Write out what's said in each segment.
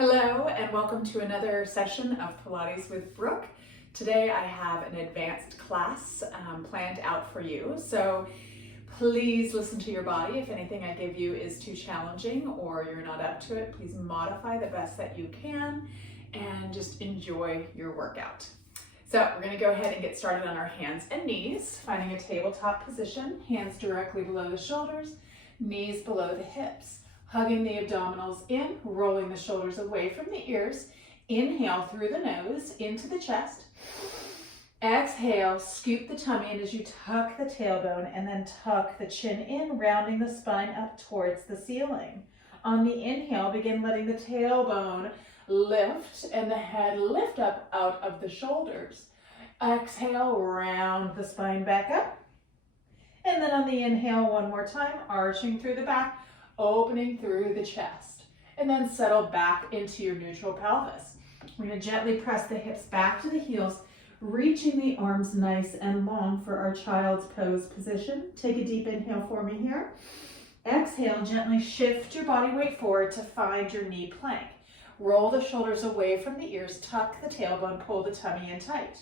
Hello and welcome to another session of Pilates with Brooke. Today I have an advanced class planned out for you, so please listen to your body. If anything I give you is too challenging or you're not up to it, please modify the best that you can and just enjoy your workout. So we're going to go ahead and get started on our hands and knees, finding a tabletop position, hands directly below the shoulders, knees below the hips. Hugging the abdominals in, rolling the shoulders away from the ears. Inhale through the nose into the chest. Exhale, scoop the tummy in as you tuck the tailbone and then tuck the chin in, rounding the spine up towards the ceiling. On the inhale, begin letting the tailbone lift and the head lift up out of the shoulders. Exhale, round the spine back up. And then on the inhale, one more time, arching through the back, opening through the chest, and then settle back into your neutral pelvis. We're going to gently press the hips back to the heels, reaching the arms nice and long for our child's pose position. Take a deep inhale for me here. Exhale, gently shift your body weight forward to find your knee plank. Roll the shoulders away from the ears, tuck the tailbone, pull the tummy in tight.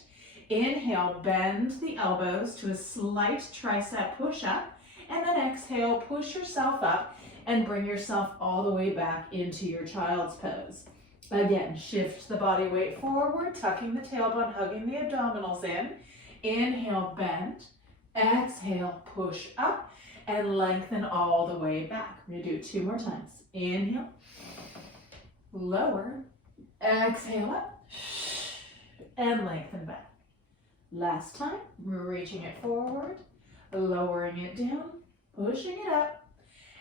Inhale, bend the elbows to a slight tricep push-up, and then exhale, push yourself up and bring yourself all the way back into your child's pose. Again, shift the body weight forward, tucking the tailbone, hugging the abdominals in. Inhale, bend. Exhale, push up and lengthen all the way back. We're going to do it 2 more times. Inhale, lower, exhale up, and lengthen back. Last time, we're reaching it forward, lowering it down, pushing it up,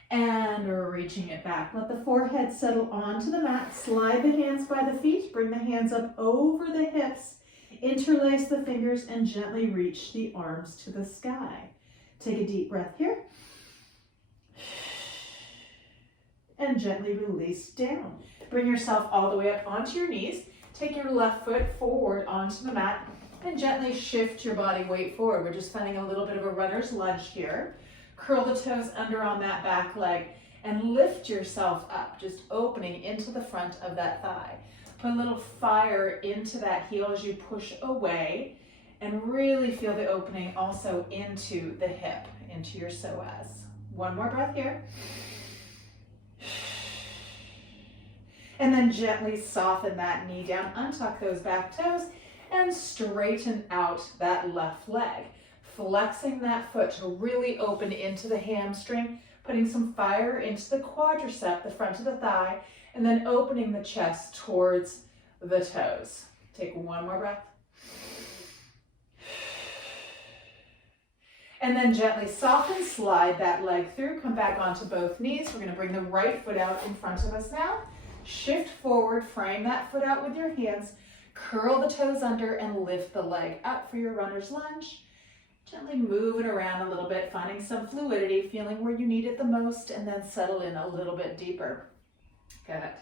and reaching it back. Let the forehead settle onto the mat. Slide the hands by the feet. Bring the hands up over the hips. Interlace the fingers and gently reach the arms to the sky. Take a deep breath here. And gently release down. Bring yourself all the way up onto your knees. Take your left foot forward onto the mat and gently shift your body weight forward. We're just finding a little bit of a runner's lunge here. Curl the toes under on that back leg and lift yourself up, just opening into the front of that thigh. Put a little fire into that heel as you push away and really feel the opening also into the hip, into your psoas. One more breath here. And then gently soften that knee down, untuck those back toes and straighten out that left leg. Flexing that foot to really open into the hamstring, putting some fire into the quadriceps, the front of the thigh, and then opening the chest towards the toes. Take one more breath. And then gently soften, slide that leg through, come back onto both knees. We're going to bring the right foot out in front of us now. Shift forward, frame that foot out with your hands, curl the toes under and lift the leg up for your runner's lunge. Gently move it around a little bit, finding some fluidity, feeling where you need it the most, and then settle in a little bit deeper. Good.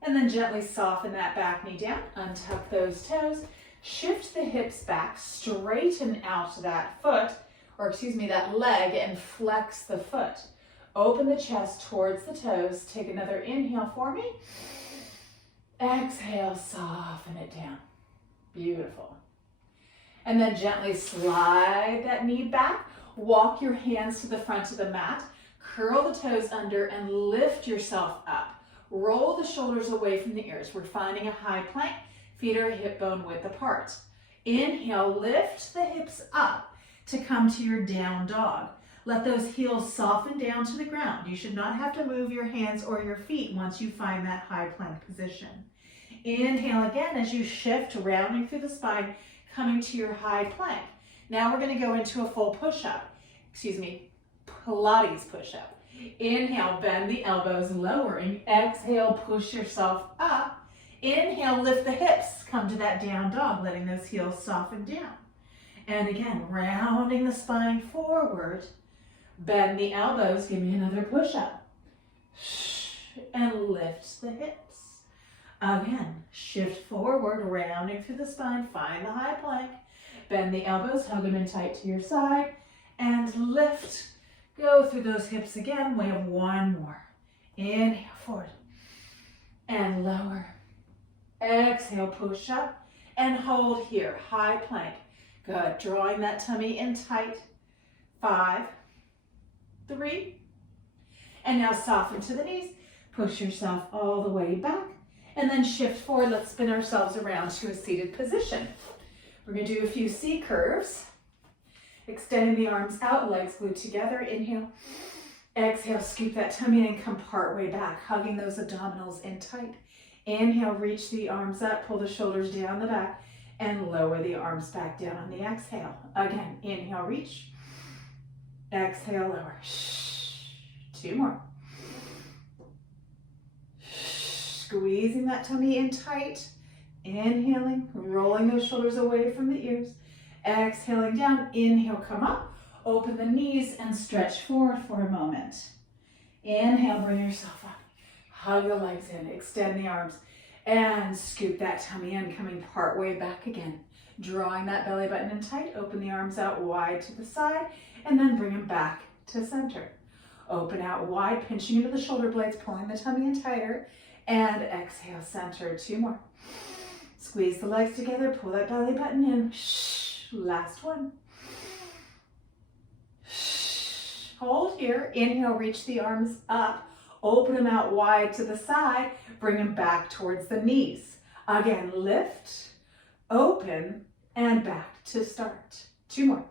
And then gently soften that back knee down, untuck those toes, shift the hips back, straighten out that foot, that leg, and flex the foot. Open the chest towards the toes. Take another inhale for me. Exhale, soften it down. Beautiful. And then gently slide that knee back. Walk your hands to the front of the mat. Curl the toes under and lift yourself up. Roll the shoulders away from the ears. We're finding a high plank. Feet are hip bone width apart. Inhale, lift the hips up to come to your down dog. Let those heels soften down to the ground. You should not have to move your hands or your feet once you find that high plank position. Inhale again as you shift, rounding through the spine, coming to your high plank. Now we're going to go into a full push-up. Pilates push-up. Inhale, bend the elbows, lowering. Exhale, push yourself up. Inhale, lift the hips. Come to that down dog, letting those heels soften down. And again, rounding the spine forward. Bend the elbows. Give me another push-up. And lift the hips. Again, shift forward, rounding through the spine, find the high plank, bend the elbows, hug them in tight to your side, and lift. Go through those hips again. We have one more. Inhale, forward. and lower. Exhale, push up and hold here, high plank. Good, drawing that tummy in tight. 5, 3, and now soften to the knees. Push yourself all the way back and then shift forward. Let's spin ourselves around to a seated position. We're gonna do a few C curves. Extending the arms out, legs glued together. Inhale, exhale, scoop that tummy in and come part way back, hugging those abdominals in tight. Inhale, reach the arms up, pull the shoulders down the back, and lower the arms back down on the exhale. Again, inhale, reach. Exhale, lower. 2 more. Squeezing that tummy in tight. Inhaling, rolling those shoulders away from the ears. Exhaling down, inhale, come up. Open the knees and stretch forward for a moment. Inhale, bring yourself up. Hug the legs in, extend the arms, and scoop that tummy in, coming part way back again. Drawing that belly button in tight, open the arms out wide to the side, and then bring them back to center. Open out wide, pinching into the shoulder blades, pulling the tummy in tighter, and exhale, center. 2 more. Squeeze the legs together, pull that belly button in. Last one. Hold here. Inhale, reach the arms up. Open them out wide to the side. Bring them back towards the knees. Again, lift, open, and back to start. 2 more.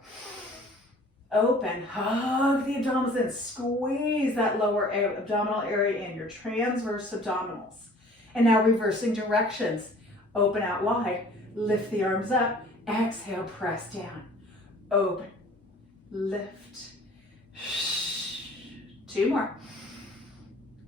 Open, hug the abdominals in. Squeeze that lower abdominal area in, your transverse abdominals. And now reversing directions. Open out wide, lift the arms up. Exhale, press down. Open, lift. 2 more.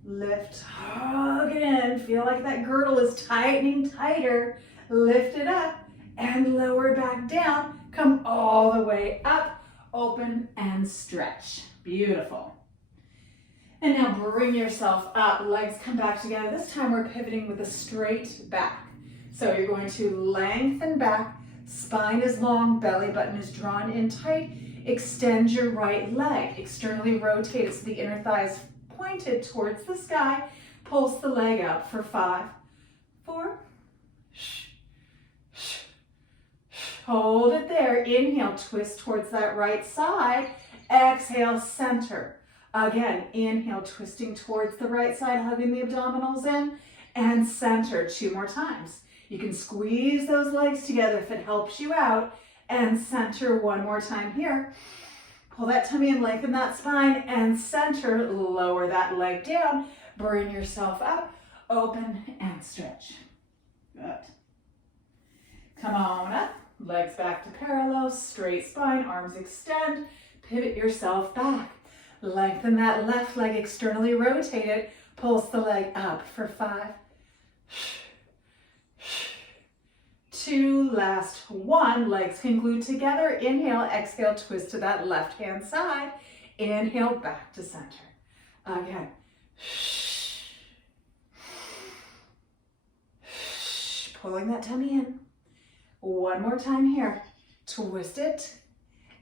Lift, hug it in. Feel like that girdle is tightening tighter. Lift it up and lower back down. Come all the way up, open and stretch. Beautiful. And now bring yourself up. Legs come back together. This time we're pivoting with a straight back. So you're going to lengthen back. Spine is long, belly button is drawn in tight. Extend your right leg. Externally rotate it so the inner thigh is pointed towards the sky. Pulse the leg out for 5, 4. Hold it there. Inhale, twist towards that right side. Exhale, center. Again, inhale, twisting towards the right side, hugging the abdominals in, and center 2 more times. You can squeeze those legs together if it helps you out, and center 1 more time here. Pull that tummy in, lengthen that spine, and center. Lower that leg down. Bring yourself up, open, and stretch. Good. Come on up. Legs back to parallel, straight spine, arms extend. Pivot yourself back. Lengthen that left leg, externally rotate it. Pulse the leg up for 5, 2, last 1. Legs can glue together. Inhale, exhale, twist to that left hand side. Inhale, back to center. Again. Pulling that tummy in. 1 more time here. Twist it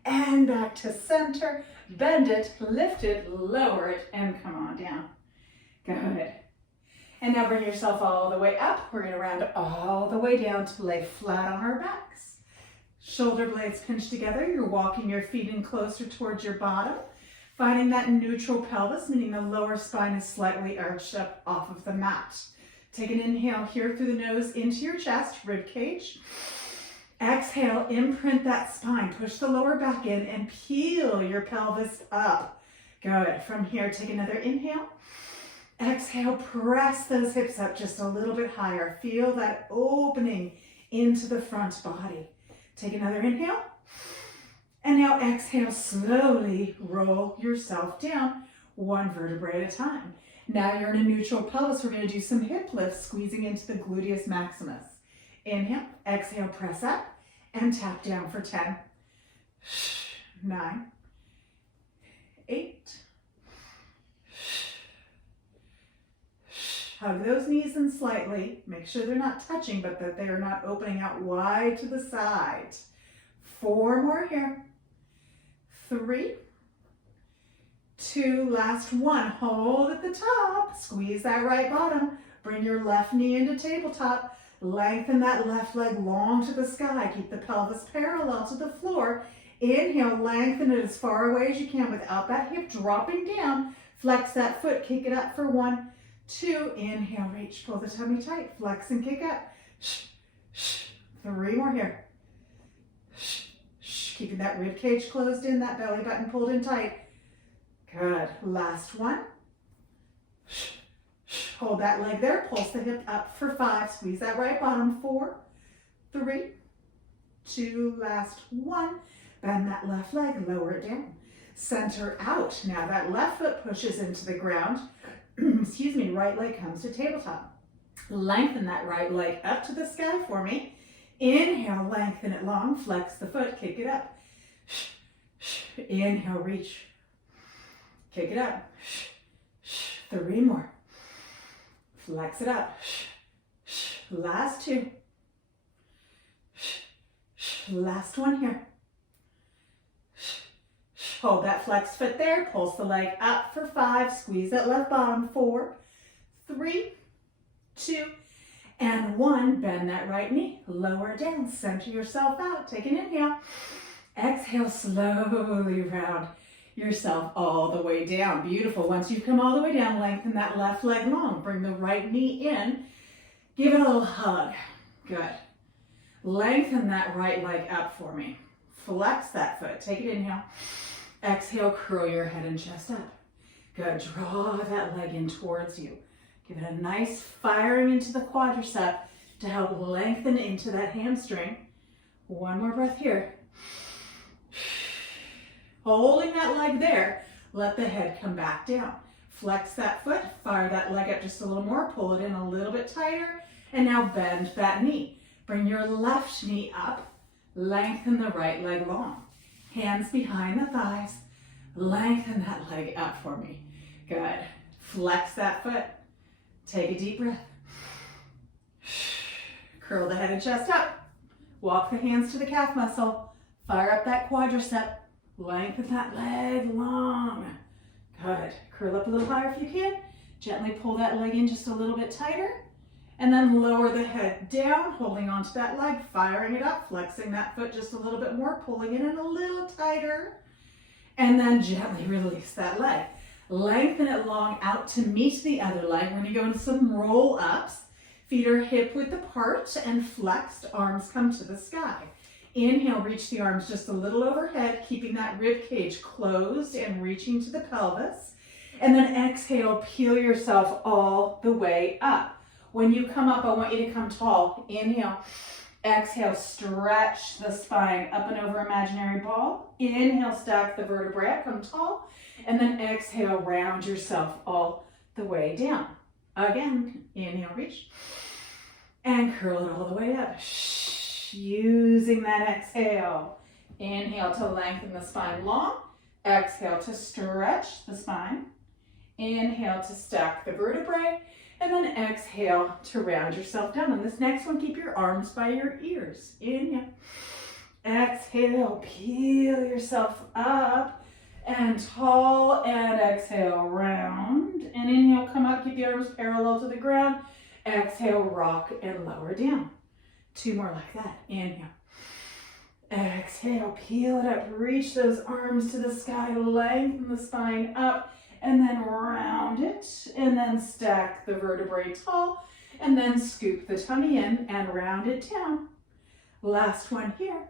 and back to center. Bend it, lift it, lower it, and come on down. Good. And now bring yourself all the way up. We're going to round all the way down to lay flat on our backs. Shoulder blades pinch together. You're walking your feet in closer towards your bottom. Finding that neutral pelvis, meaning the lower spine is slightly arched up off of the mat. Take an inhale here through the nose into your chest, rib cage. Exhale, imprint that spine. Push the lower back in and peel your pelvis up. Good. From here, take another inhale. Exhale, press those hips up just a little bit higher. Feel that opening into the front body. Take another inhale. And now exhale, slowly roll yourself down 1 vertebrae at a time. Now you're in a neutral pelvis. We're going to do some hip lifts, squeezing into the gluteus maximus. Inhale, exhale, press up, and tap down for 10, 9, 8. Hug those knees in slightly. Make sure they're not touching, but that they are not opening out wide to the side. 4 more here. 3, 2, last 1. Hold at the top. Squeeze that right bottom. Bring your left knee into tabletop. Lengthen that left leg long to the sky. Keep the pelvis parallel to the floor. Inhale, lengthen it as far away as you can without that hip dropping down. Flex that foot, kick it up for 1, 2. Inhale, reach, pull the tummy tight. Flex and kick up. 3 more here. Keeping that rib cage closed in, that belly button pulled in tight. Good. Last one. Hold that leg there. Pulse the hip up for 5. Squeeze that right bottom. 4, 3, 2. Last 1. Bend that left leg. Lower it down. Center out. Now that left foot pushes into the ground. Excuse me. Right leg comes to tabletop. Lengthen that right leg up to the sky for me. Inhale, lengthen it long. Flex the foot. Kick it up. Inhale, reach. Kick it up. 3 more. Flex it up. Last 2. Last one here. Hold that flexed foot there. Pulse the leg up for 5. Squeeze that left bottom. 4, 3, 2, and 1. Bend that right knee. Lower it down. Center yourself out. Take an inhale. Exhale, slowly round yourself all the way down. Beautiful. Once you've come all the way down, lengthen that left leg long. Bring the right knee in. Give it a little hug. Good. Lengthen that right leg up for me. Flex that foot. Take it, inhale. Exhale, curl your head and chest up. Good. Draw that leg in towards you. Give it a nice firing into the quadricep to help lengthen into that hamstring. 1 more breath here. Holding that leg there, let the head come back down. Flex that foot, fire that leg up just a little more, pull it in a little bit tighter, and now bend that knee. Bring your left knee up, lengthen the right leg long. Hands behind the thighs, lengthen that leg up for me. Good. Flex that foot. Take a deep breath. Curl the head and chest up. Walk the hands to the calf muscle. Fire up that quadricep. Lengthen that leg long. Good. Curl up a little higher if you can. Gently pull that leg in just a little bit tighter. And then lower the head down, holding onto that leg, firing it up, flexing that foot just a little bit more, pulling it in a little tighter. And then gently release that leg. Lengthen it long out to meet the other leg. We're going to go into some roll-ups. Feet are hip width apart and flexed. Arms come to the sky. Inhale, reach the arms just a little overhead, keeping that rib cage closed and reaching to the pelvis. And then exhale, peel yourself all the way up. When you come up, I want you to come tall. Inhale, exhale, stretch the spine up and over imaginary ball. Inhale, stack the vertebrae, come tall. And then exhale, round yourself all the way down. Again, inhale, reach. And curl it all the way up. Using that exhale. Inhale to lengthen the spine long. Exhale to stretch the spine. Inhale to stack the vertebrae. And then exhale to round yourself down. And this next one, keep your arms by your ears. Inhale. Exhale, peel yourself up and tall, and exhale, round. And inhale, come up, keep the arms parallel to the ground. Exhale, rock and lower down. 2 more like that. Inhale. Exhale, peel it up, reach those arms to the sky, lengthen the spine up, and then round it, and then stack the vertebrae tall, and then scoop the tummy in and round it down. Last one here.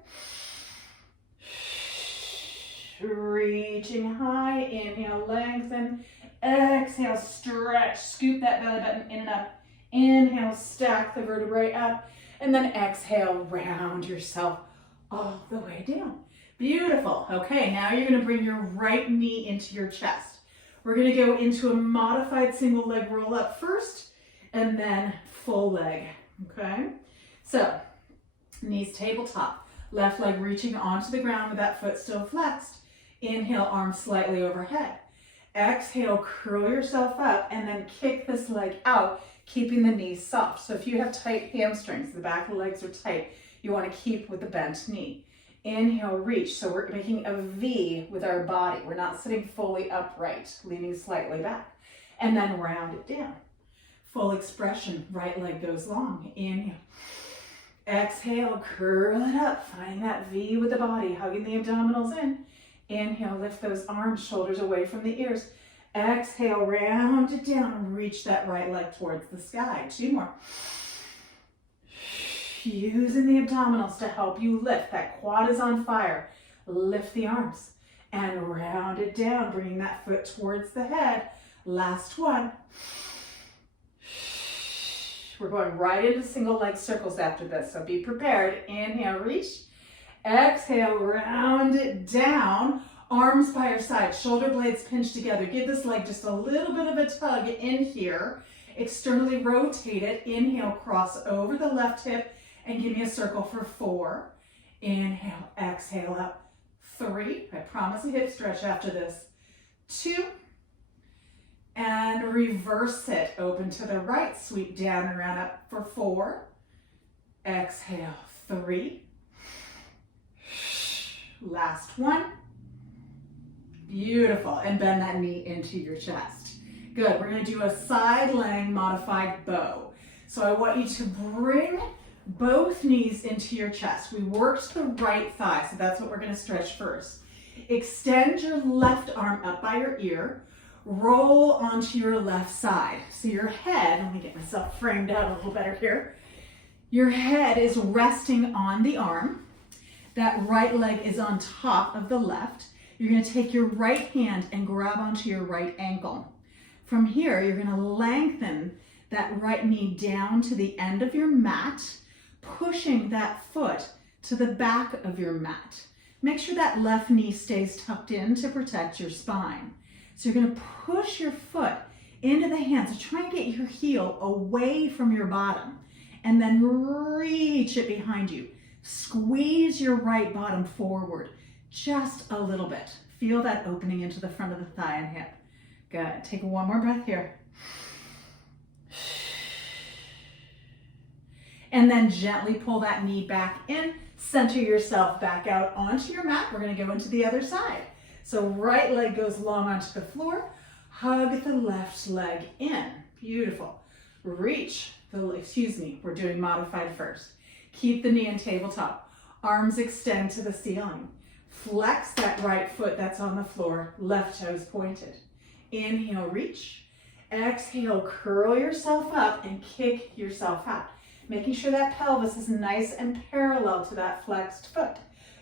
Reaching high, inhale, lengthen, exhale, stretch, scoop that belly button in and up. Inhale, stack the vertebrae up, and then exhale, round yourself all the way down. Beautiful. Okay, now you're going to bring your right knee into your chest. We're going to go into a modified single leg roll up first, and then full leg. Okay, so knees tabletop, left leg reaching onto the ground with that foot still flexed. Inhale, arms slightly overhead. Exhale, curl yourself up, and then kick this leg out, keeping the knees soft. So if you have tight hamstrings, the back of the legs are tight, you want to keep with the bent knee. Inhale, reach. So we're making a V with our body. We're not sitting fully upright, leaning slightly back. And then round it down. Full expression, right leg goes long. Inhale. Exhale, curl it up. Find that V with the body, hugging the abdominals in. Inhale, lift those arms, shoulders away from the ears. Exhale, round it down and reach that right leg towards the sky. 2 more. Using the abdominals to help you lift. That quad is on fire. Lift the arms and round it down, bringing that foot towards the head. Last one. We're going right into single leg circles after this, so be prepared. Inhale, reach. Exhale, round it down. Arms by your side, shoulder blades pinched together. Give this leg just a little bit of a tug in here. Externally rotate it. Inhale, cross over the left hip and give me a circle for 4. Inhale, exhale up. 3. I promise a hip stretch after this. 2. And reverse it. Open to the right, sweep down and round up for 4. Exhale, 3. Last one. Beautiful. And bend that knee into your chest. Good. We're going to do a side laying modified bow. So I want you to bring both knees into your chest. We worked the right thigh, so that's what we're going to stretch first. Extend your left arm up by your ear. Roll onto your left side. So your head, let me get myself framed out a little better here. Your head is resting on the arm. That right leg is on top of the left. You're going to take your right hand and grab onto your right ankle. From here, you're going to lengthen that right knee down to the end of your mat, pushing that foot to the back of your mat. Make sure that left knee stays tucked in to protect your spine. So you're going to push your foot into the hands. So try and get your heel away from your bottom and then reach it behind you. Squeeze your right bottom forward just a little bit. Feel that opening into the front of the thigh and hip. Good. Take one more breath here. And then gently pull that knee back in. Center yourself back out onto your mat. We're going to go into the other side. So right leg goes long onto the floor. Hug the left leg in. Beautiful. Reach we're doing modified first. Keep the knee in tabletop. Arms extend to the ceiling. Flex that right foot that's on the floor. Left toes pointed. Inhale, reach. Exhale, curl yourself up and kick yourself out. Making sure that pelvis is nice and parallel to that flexed foot.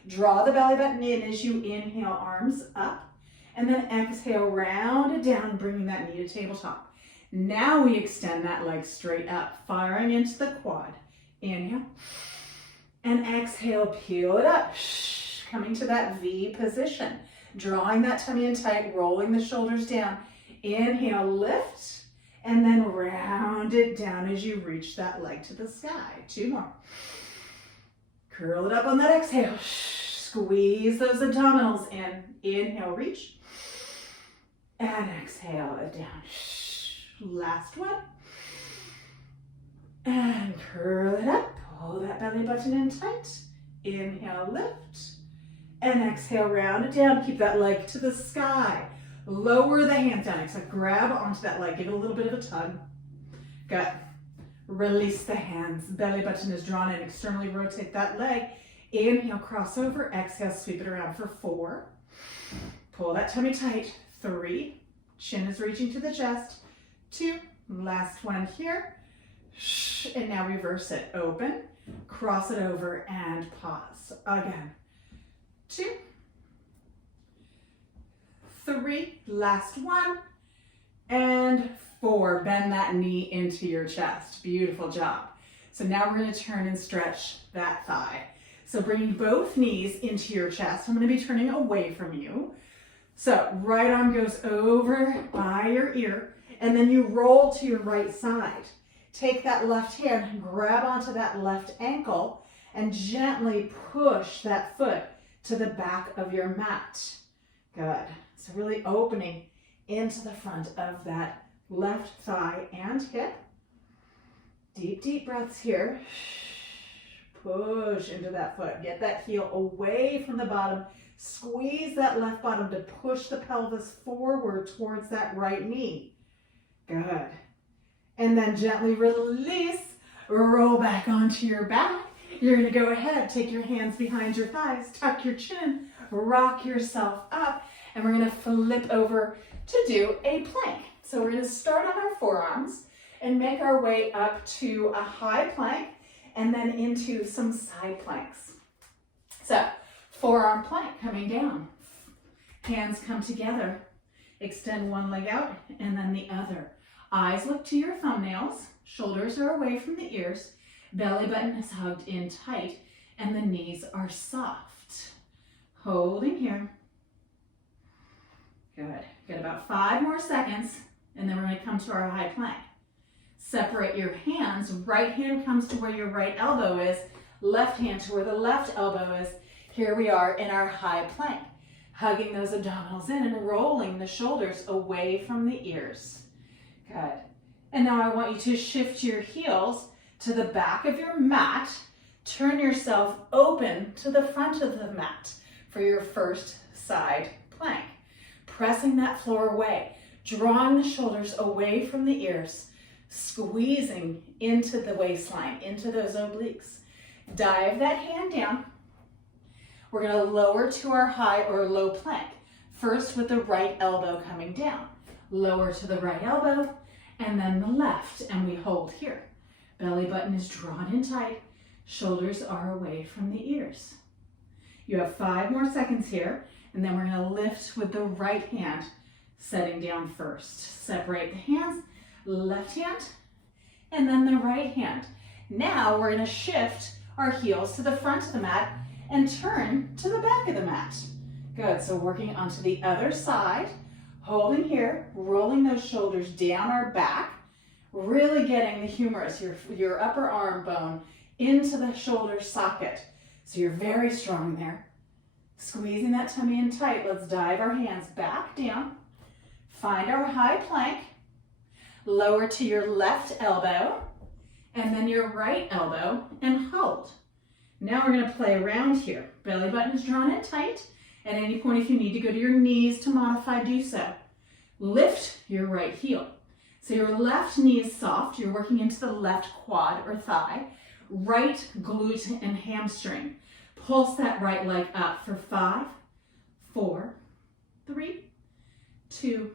Draw the belly button in as you inhale, arms up, and then exhale, round it down, bringing that knee to tabletop. Now we extend that leg straight up, firing into the quad. Inhale, and exhale, peel it up, coming to that V position. Drawing that tummy in tight, rolling the shoulders down. Inhale, lift, and then round it down as you reach that leg to the sky. 2 more. Curl it up on that exhale. Squeeze those abdominals in. Inhale, reach. And exhale it down. Last one. And curl it up. Pull that belly button in tight. Inhale, lift. And exhale, round it down. Keep that leg to the sky. Lower the hands down. Exhale, grab onto that leg. Give it a little bit of a tug. Good. Release the hands. Belly button is drawn in. Externally rotate that leg. Inhale, cross over. Exhale, sweep it around for 4. Pull that tummy tight. 3. Chin is reaching to the chest. 2. Last one here. And now reverse it. Open. Cross it over and pause. Again. 2. 3. Last one. And 4. Bend that knee into your chest. Beautiful job. So now we're going to turn and stretch that thigh. So bringing both knees into your chest. I'm going to be turning away from you. So right arm goes over by your ear, and then you roll to your right side. Take that left hand, grab onto that left ankle, and gently push that foot to the back of your mat. Good. So really opening into the front of that left thigh and hip. Deep, deep breaths here. Push into that foot. Get that heel away from the bottom. Squeeze that left bottom to push the pelvis forward towards that right knee. Good. And then gently release, roll back onto your back. You're gonna go ahead, take your hands behind your thighs, tuck your chin, rock yourself up, and we're gonna flip over to do a plank. So we're gonna start on our forearms and make our way up to a high plank and then into some side planks. So forearm plank coming down. Hands come together. Extend one leg out and then the other. Eyes look to your thumbnails. Shoulders are away from the ears. Belly button is hugged in tight and the knees are soft. Holding here. Good. Got about 5 more seconds and then we're going to come to our high plank. Separate your hands. Right hand comes to where your right elbow is. Left hand to where the left elbow is. Here we are in our high plank. Hugging those abdominals in and rolling the shoulders away from the ears. Good. And now I want you to shift your heels to the back of your mat. Turn yourself open to the front of the mat for your first side plank. Pressing that floor away, drawing the shoulders away from the ears, squeezing into the waistline, into those obliques. Dive that hand down. We're going to lower to our high or low plank. First with the right elbow coming down. Lower to the right elbow and then the left, and we hold here. Belly button is drawn in tight. Shoulders are away from the ears. You have 5 more seconds here, and then we're going to lift with the right hand, setting down first. Separate the hands, left hand, and then the right hand. Now we're going to shift our heels to the front of the mat and turn to the back of the mat. Good, so working onto the other side, holding here, rolling those shoulders down our back, really getting the humerus, your upper arm bone, into the shoulder socket. So you're very strong there. Squeezing that tummy in tight. Let's dive our hands back down. Find our high plank. Lower to your left elbow and then your right elbow and hold. Now we're going to play around here. Belly button is drawn in tight. At any point, if you need to go to your knees to modify, do so. Lift your right heel. So your left knee is soft. You're working into the left quad or thigh. Right glute and hamstring. Pulse that right leg up for 5, 4, 3, 2,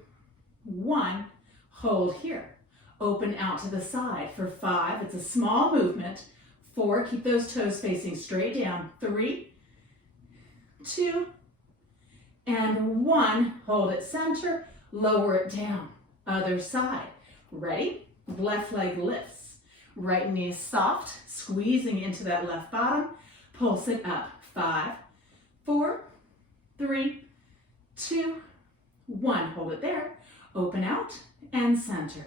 1. Hold here. Open out to the side for 5. It's a small movement. 4, keep those toes facing straight down. 3, 2, and 1. Hold it center. Lower it down. Other side. Ready? Left leg lifts. Right knee is soft, squeezing into that left bottom. Pulse it up. 5, 4, 3, 2, 1. Hold it there. Open out and center.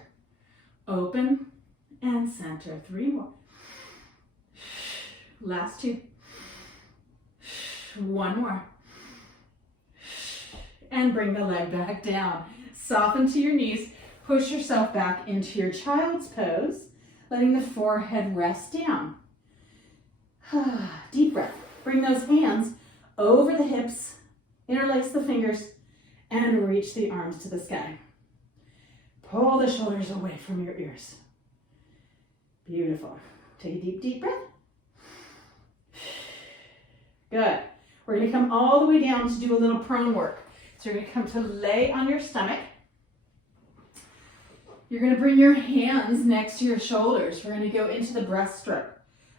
Open and center. 3 more. Last 2. 1 more. And bring the leg back down. Soften to your knees. Push yourself back into your child's pose, letting the forehead rest down. Deep breath. Bring those hands over the hips, interlace the fingers, and reach the arms to the sky. Pull the shoulders away from your ears. Beautiful. Take a deep, deep breath. Good. We're going to come all the way down to do a little prone work. So you're going to come to lay on your stomach. You're going to bring your hands next to your shoulders. We're going to go into the breaststroke.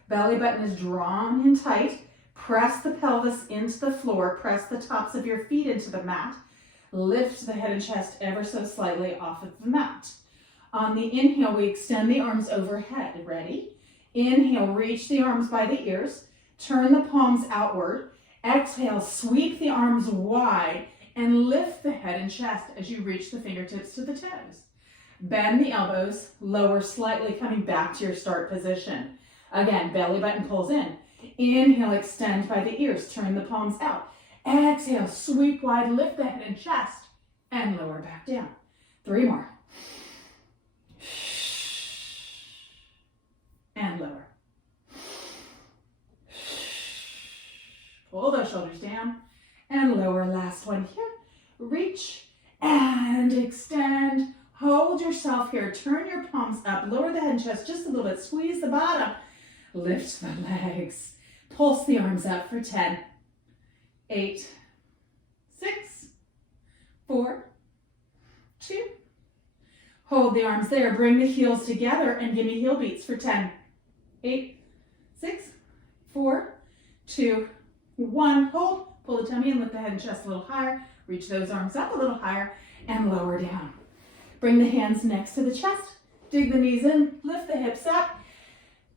Belly button is drawn in tight. Press the pelvis into the floor. Press the tops of your feet into the mat. Lift the head and chest ever so slightly off of the mat. On the inhale, we extend the arms overhead. Ready? Inhale, reach the arms by the ears. Turn the palms outward. Exhale, sweep the arms wide and lift the head and chest as you reach the fingertips to the toes. Bend the elbows, lower slightly, coming back to your start position. Again, belly button pulls in. Inhale, extend by the ears, turn the palms out. Exhale, sweep wide, lift the head and chest, and lower back down. 3 more. And lower. Pull those shoulders down and lower. Last one here. Reach and extend. Hold yourself here. Turn your palms up. Lower the head and chest just a little bit. Squeeze the bottom. Lift the legs. Pulse the arms up for 10, 8, 6, 4, 2. Hold the arms there. Bring the heels together and give me heel beats for 10, 8, 6, 4, 2, 1. Hold. Pull the tummy and lift the head and chest a little higher. Reach those arms up a little higher and lower down. Bring the hands next to the chest. Dig the knees in. Lift the hips up.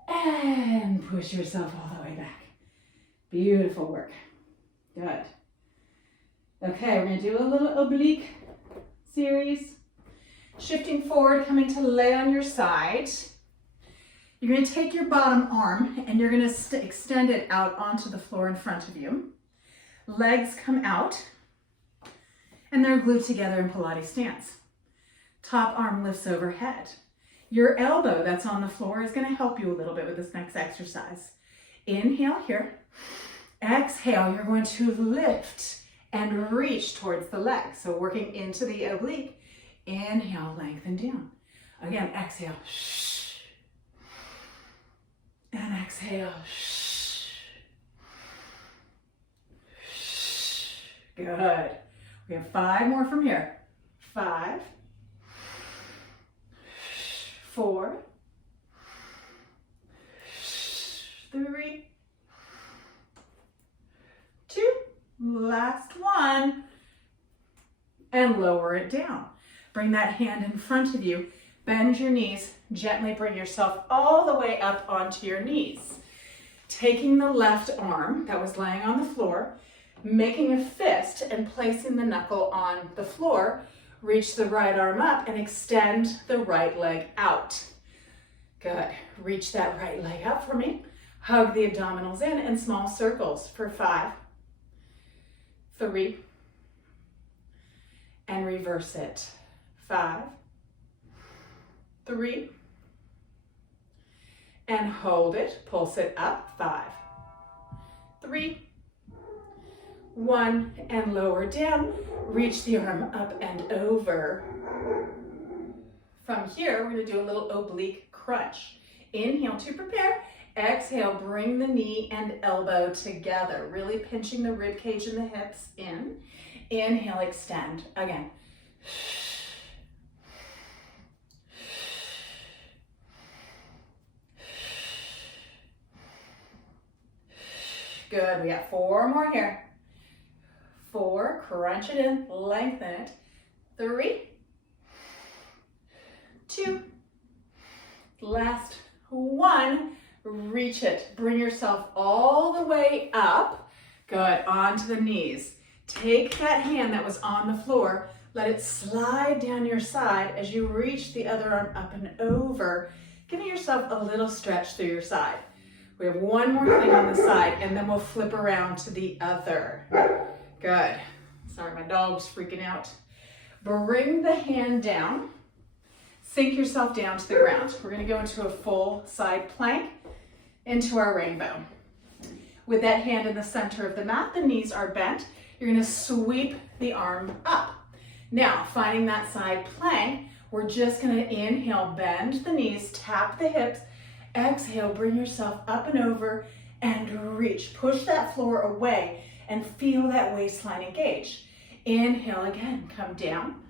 And push yourself all the way back. Beautiful work. Good. Okay, we're going to do a little oblique series. Shifting forward, coming to lay on your side. You're going to take your bottom arm and you're going to extend it out onto the floor in front of you. Legs come out and they're glued together in Pilates stance. Top arm lifts overhead. Your elbow that's on the floor is going to help you a little bit with this next exercise. Inhale here. Exhale, you're going to lift and reach towards the leg. So working into the oblique. Inhale, lengthen down. Again, exhale. And exhale. Good. We have 5 more from here. 5, 4, 3, 2, last one, and lower it down. Bring that hand in front of you, bend your knees, gently bring yourself all the way up onto your knees. Taking the left arm that was laying on the floor, making a fist and placing the knuckle on the floor, reach the right arm up and extend the right leg out. Good. Reach that right leg up for me. Hug the abdominals in small circles for 5, 3, and reverse it. 5, 3, and hold it. Pulse it up. 5, 3, 1, and lower down. Reach the arm up and over. From here, we're going to do a little oblique crunch. Inhale to prepare. Exhale, bring the knee and elbow together, really pinching the rib cage and the hips in. Inhale, extend. Again. Good. We got 4 more here. 4, crunch it in, lengthen it. 3, 2, last 1, reach it. Bring yourself all the way up. Good, onto the knees. Take that hand that was on the floor, let it slide down your side as you reach the other arm up and over, giving yourself a little stretch through your side. We have 1 more thing on the side and then we'll flip around to the other. Good. Sorry, my dog's freaking out. Bring the hand down. Sink yourself down to the ground. We're going to go into a full side plank into our rainbow. With that hand in the center of the mat, the knees are bent. You're going to sweep the arm up. Now, finding that side plank, we're just going to inhale, bend the knees, tap the hips. Exhale, bring yourself up and over and reach. Push that floor away and feel that waistline engage. Inhale again, come down.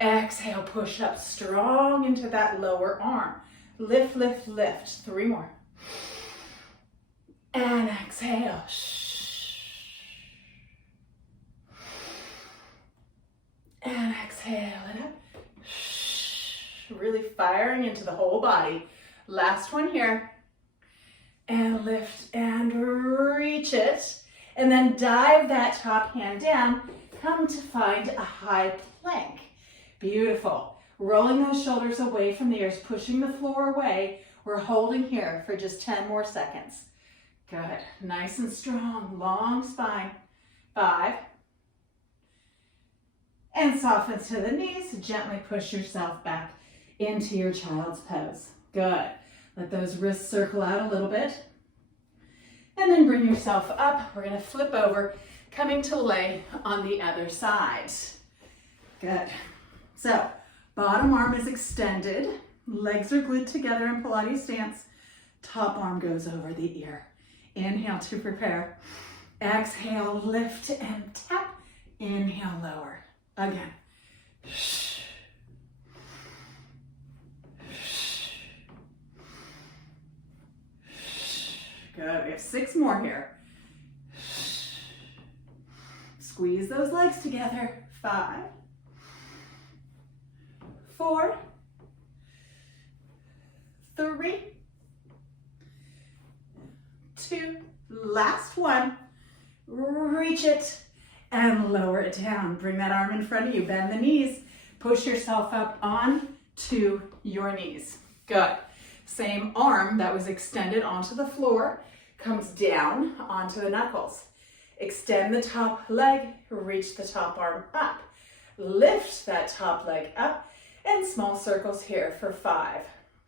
Exhale, push up strong into that lower arm. Lift, lift, lift. 3 more. And exhale. And exhale it up. Really firing into the whole body. Last one here. And lift and reach it. And then dive that top hand down. Come to find a high plank. Beautiful. Rolling those shoulders away from the ears, pushing the floor away. We're holding here for just 10 more seconds. Good. Nice and strong. Long spine. 5. And soften to the knees. Gently push yourself back into your child's pose. Good. Let those wrists circle out a little bit. And then bring yourself up. We're going to flip over, coming to lay on the other side. Good. So, Bottom arm is extended. Legs are glued together in Pilates stance. Top arm goes over the ear. Inhale to prepare. Exhale, lift and tap. Inhale, lower. Again. Good. We have 6 more here. Squeeze those legs together. 5, 4, 3, 2, last one. Reach it and lower it down. Bring that arm in front of you. Bend the knees. Push yourself up on to your knees. Good. Same arm that was extended onto the floor comes down onto the knuckles. Extend the top leg, reach the top arm up. Lift that top leg up and small circles here for 5.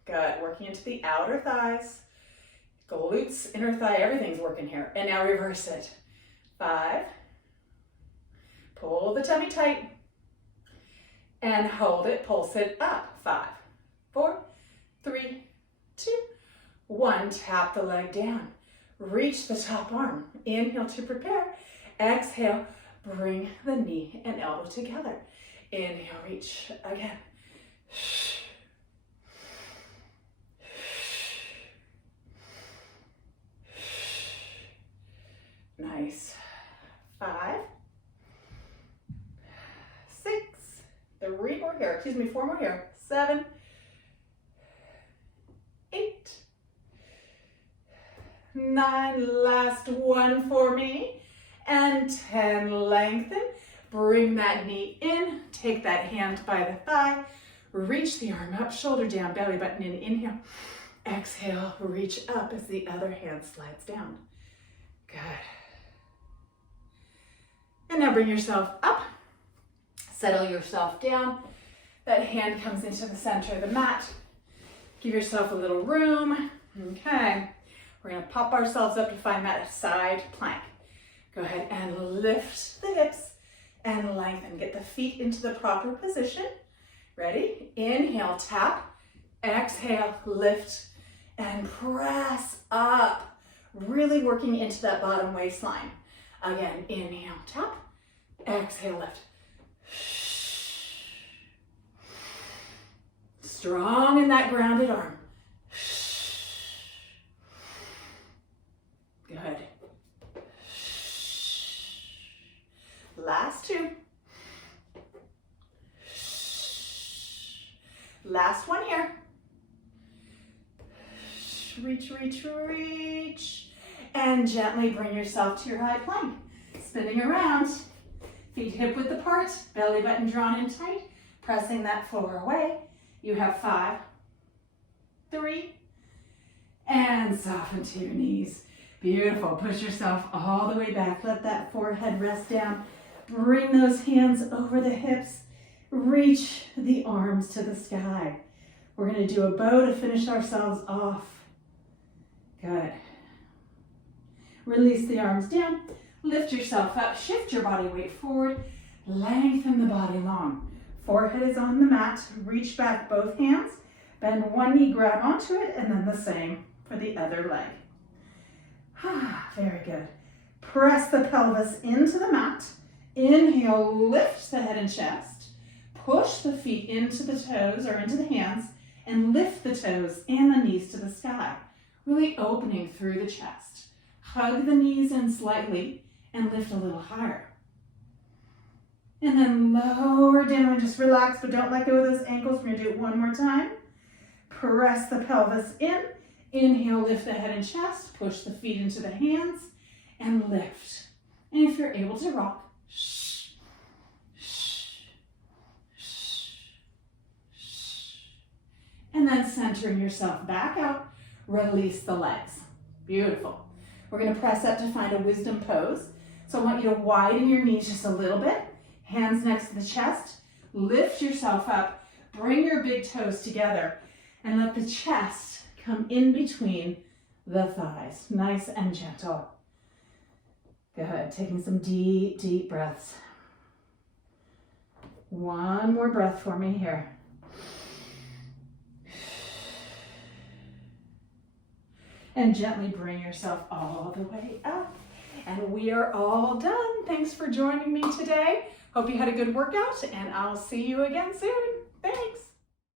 Good, working into the outer thighs, glutes, inner thigh, everything's working here. And now reverse it. 5, pull the tummy tight and hold it, pulse it up. 5, 4, 3, 2, 1, tap the leg down. Reach the top arm. Inhale to prepare. Exhale, bring the knee and elbow together. Inhale, reach again. Nice. 5, 6, 3 more here. 4 more here. 7, 8, 9, last one for me, and 10, lengthen. Bring that knee in, take that hand by the thigh, reach the arm up, shoulder down, belly button in, inhale. Exhale, reach up as the other hand slides down. Good. And now bring yourself up, settle yourself down. That hand comes into the center of the mat. Give yourself a little room. Okay. We're going to pop ourselves up to find that side plank. Go ahead and lift the hips and lengthen. Get the feet into the proper position. Ready? Inhale, tap. Exhale, lift and press up. Really working into that bottom waistline. Again, inhale, tap. Exhale, lift. Strong in that grounded arm. Good. Last 2. Last one here. Reach, reach, reach. And gently bring yourself to your high plank. Spinning around. Feet hip width apart. Belly button drawn in tight. Pressing that floor away. You have 5, 3, and soften to your knees. Beautiful. Push yourself all the way back. Let that forehead rest down. Bring those hands over the hips. Reach the arms to the sky. We're going to do a bow to finish ourselves off. Good. Release the arms down. Lift yourself up. Shift your body weight forward. Lengthen the body long. Forehead is on the mat. Reach back both hands. Bend one knee, grab onto it, and then the same for the other leg. Very good. Press the pelvis into the mat. Inhale, lift the head and chest. Push the feet into the toes or into the hands and lift the toes and the knees to the sky. Really opening through the chest. Hug the knees in slightly and lift a little higher. And then lower down, just relax, but don't let go of those ankles. We're gonna do it one more time. Press the pelvis in. Inhale, lift the head and chest. Push the feet into the hands and lift. And if you're able to rock, and then centering yourself back out, release the legs. Beautiful. We're gonna press up to find a wisdom pose. So I want you to widen your knees just a little bit. Hands next to the chest. Lift yourself up. Bring your big toes together and let the chest come in between the thighs. Nice and gentle. Good. Taking some deep, deep breaths. One more breath for me here. and gently bring yourself all the way up. And we are all done. Thanks for joining me today. Hope you had a good workout, and I'll see you again soon. Thanks.